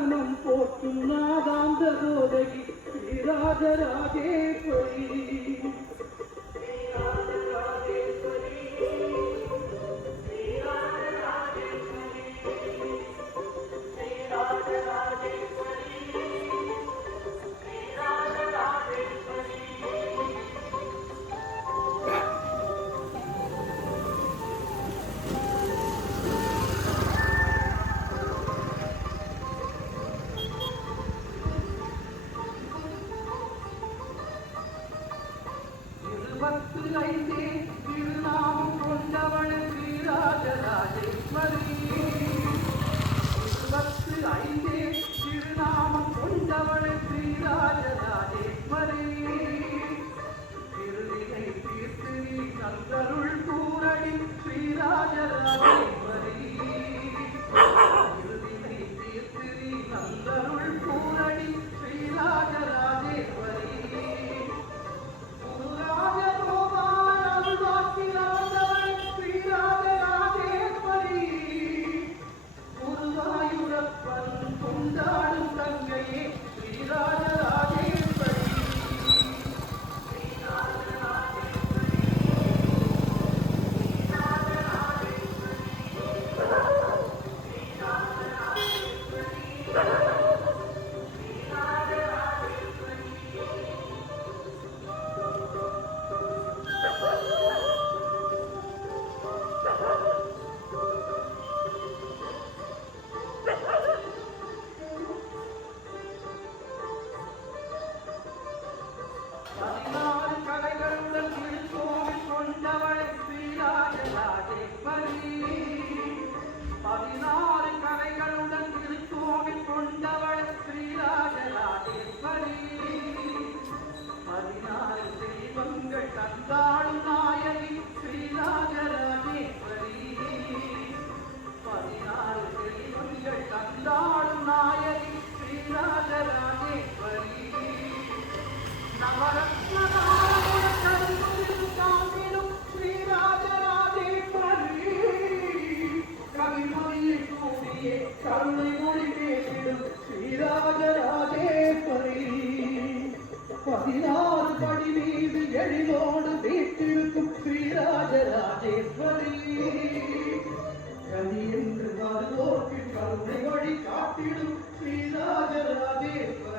நாதனம் போற்றும் நாதாந்த கோதகி ஸ்ரீராஜராஜேஸ்வரி. ஐந்தே திருநாமம் கொண்டவள் ஸ்ரீராஜராஜேஸ்வரி. 25 திருநாமம் கொண்டவள் ஸ்ரீராஜராஜேஸ்வரி. திருவினை தீர்த்து நீ கந்தருள் கூரடி ஸ்ரீராஜராஜேஸ்வரி. திருவினை தீர்த்து நீ கந்தருள் கூரடி ஸ்ரீராஜராஜேஸ்வரி. கொண்டாடும் தங்கையே ஸ்ரீராஜராஜேஸ்வரி. தந்தாளும் நாயகி ஸ்ரீராஜராஜேஸ்வரி. 16 செல்வங்கள் தந்தாளும் நாயகி ஸ்ரீராஜராஜேஸ்வரி. நவரத்னதாரமுடன் கருமுகில் காண்பிடும் ஸ்ரீராஜராஜேஸ்வரி. கவிமொழியை கூடியே கருணை மொழி பேசிடும் ஸ்ரீராஜராஜேஸ்வரி. 16 படி மீது எழிலோடு வீட்டிருக்கும் ஸ்ரீராஜராஜேஸ்வரி. கதி என்று வருவோர்க்கு கருணை வழி காட்டிடும் ஸ்ரீராஜராஜேஸ்வரி.